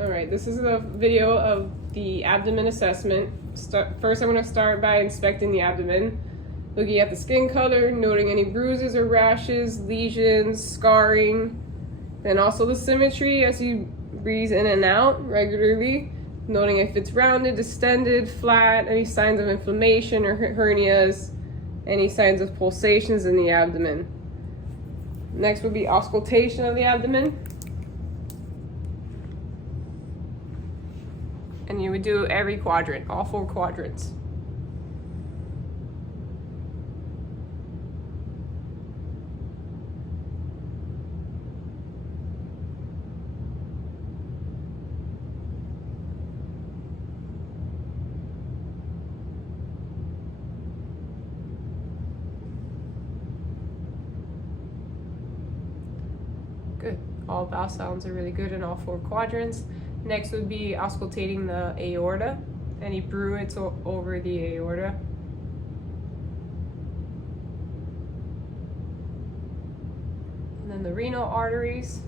All right, this is a video of the abdomen assessment. First, I'm going to start by inspecting the abdomen, looking at the skin color, noting any bruises or rashes, lesions, scarring, then also the symmetry as you breathe in and out regularly, noting if it's rounded, distended, flat, any signs of inflammation or hernias, any signs of pulsations in the abdomen. Next would be auscultation of the abdomen. And you would do every quadrant, all 4 quadrants. Good. All vowel sounds are really good in all 4 quadrants. Next would be auscultating the aorta, any bruits over the aorta. And then the renal arteries.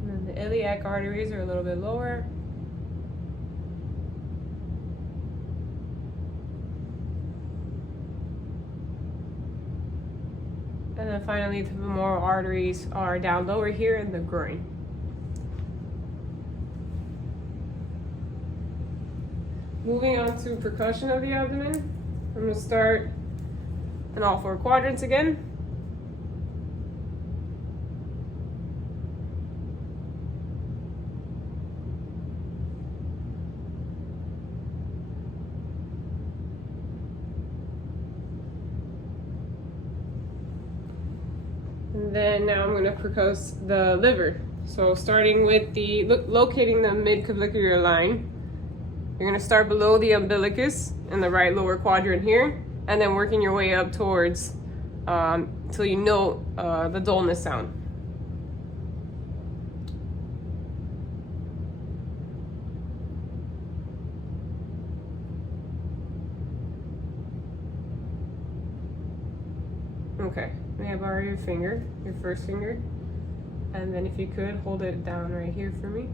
And then the iliac arteries are a little bit lower. And then finally, the femoral arteries are down lower here in the groin. Moving on to percussion of the abdomen, I'm going to start in all 4 quadrants again. And then now I'm going to percuss the liver. So starting with the locating the midclavicular line, you're going to start below the umbilicus in the right lower quadrant here, and then working your way up towards till you note the dullness sound. Okay, may I borrow your finger, your first finger? And then if you could, hold it down right here for me.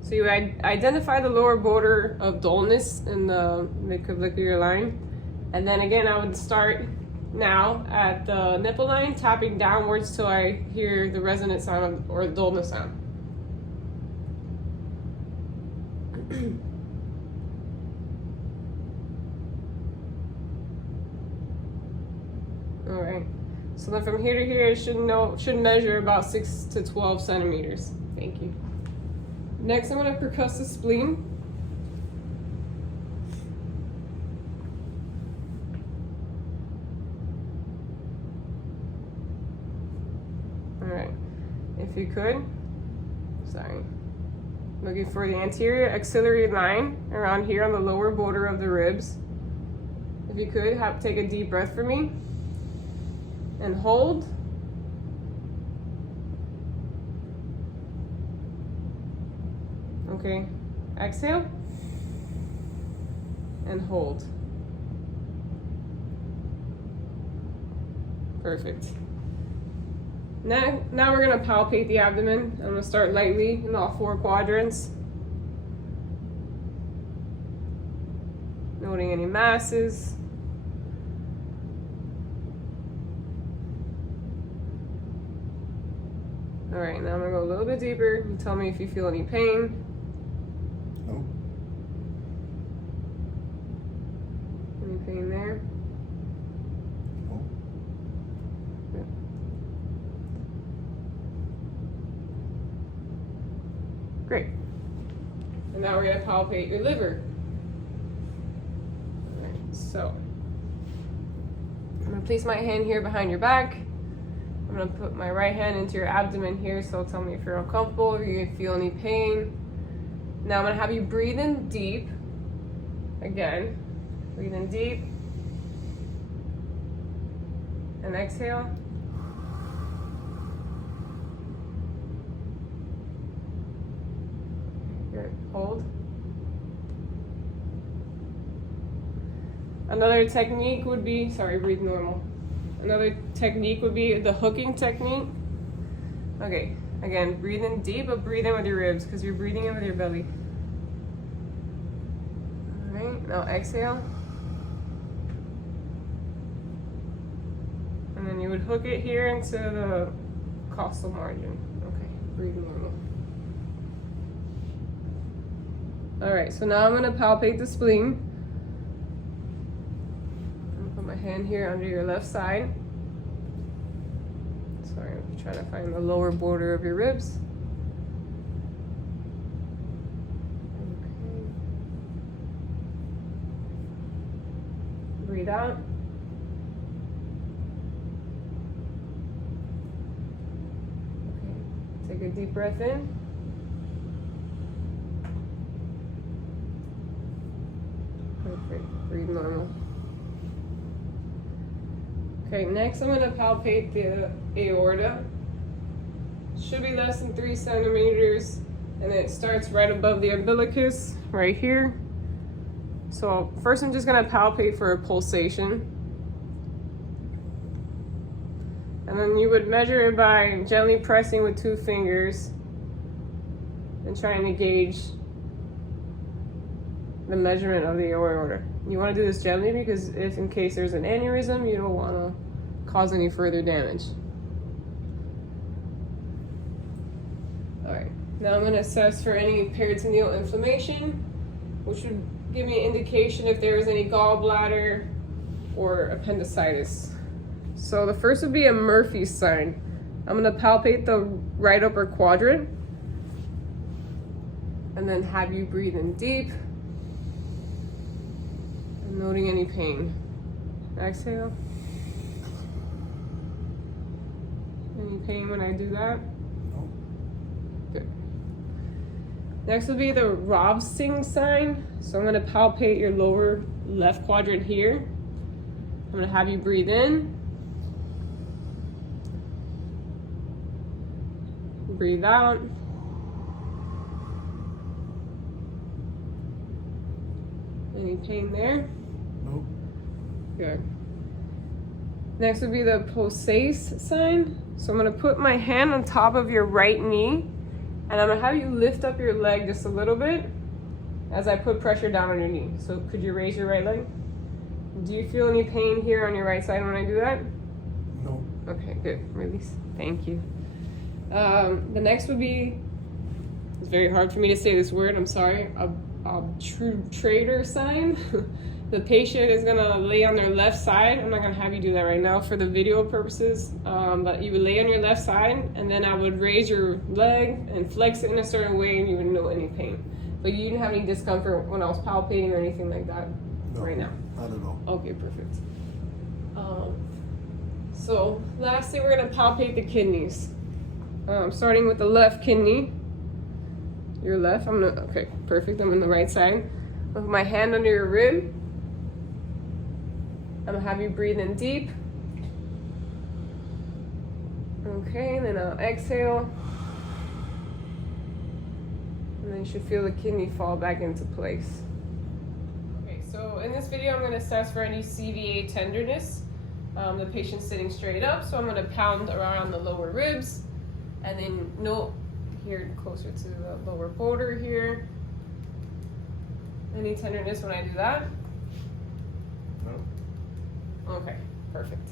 So you identify the lower border of dullness in the midclavicular line. And then again, I would start now at the nipple line, tapping downwards till I hear the resonant sound or the dullness sound. All right. So then from here to here, it should measure about 6 to 12 centimeters. Thank you. Next, I'm going to percuss the spleen. All right. If you could, looking for the anterior axillary line around here on the lower border of the ribs. If you could, take a deep breath for me. And hold. Okay, exhale. And hold. Perfect. Now we're gonna palpate the abdomen. I'm gonna start lightly in all 4 quadrants. Noting any masses. All right, now I'm gonna go a little bit deeper. You tell me if you feel any pain. No. Any pain there? No. Yeah. Great. And now we're gonna palpate your liver. All right, so I'm gonna place my hand here behind your back. I'm gonna put my right hand into your abdomen here, so tell me if you're uncomfortable, if you feel any pain. Now I'm gonna have you breathe in deep. Again, breathe in deep. And exhale. Good, hold. Another technique would be, sorry, breathe normal. Another technique would be the hooking technique. Okay, again, breathe in deep, but breathe in with your ribs because you're breathing in with your belly. All right, now exhale. And then you would hook it here into the costal margin. Okay, breathe normal. All right, so now I'm gonna palpate the spleen. I'm gonna put my hand here under your left side. Sorry, I'm trying to find the lower border of your ribs. Okay. Breathe out. Okay, take a deep breath in. Perfect. Breathe normal. Okay, next I'm going to palpate the aorta. Should be less than 3 centimeters, and it starts right above the umbilicus, right here. So first I'm just going to palpate for a pulsation. And then you would measure it by gently pressing with 2 fingers and trying to gauge the measurement of the aorta. You want to do this gently because if in case there's an aneurysm, you don't want to cause any further damage. All right, now I'm going to assess for any peritoneal inflammation, which would give me an indication if there is any gallbladder or appendicitis. So the first would be a Murphy's sign. I'm going to palpate the right upper quadrant and then have you breathe in deep. Noting any pain. Exhale. Any pain when I do that? No. Good. Next will be the Rovsing sign. So I'm going to palpate your lower left quadrant here. I'm going to have you breathe in. Breathe out. Any pain there? Nope. Good. Next would be the Posay's sign. So I'm going to put my hand on top of your right knee, and I'm going to have you lift up your leg just a little bit as I put pressure down on your knee. So could you raise your right leg? Do you feel any pain here on your right side when I do that? No. Okay, good. Release. Thank you. The next would be, it's very hard for me to say this word, I'm sorry, obtruder sign. The patient is gonna lay on their left side. I'm not gonna have you do that right now for the video purposes, but you would lay on your left side, and then I would raise your leg and flex it in a certain way, and you wouldn't know any pain. But you didn't have any discomfort when I was palpating or anything like that. No, right now? Not at all. Okay, perfect. So lastly, we're gonna palpate the kidneys. Starting with the left kidney. Your left, okay, perfect, I'm on the right side. With my hand under your rib. I'm gonna have you breathe in deep. Okay, and then I'll exhale. And then you should feel the kidney fall back into place. Okay, so in this video, I'm gonna assess for any CVA tenderness. The patient's sitting straight up, so I'm gonna pound around the lower ribs. And then note here closer to the lower border here. Any tenderness when I do that? No. Okay, perfect.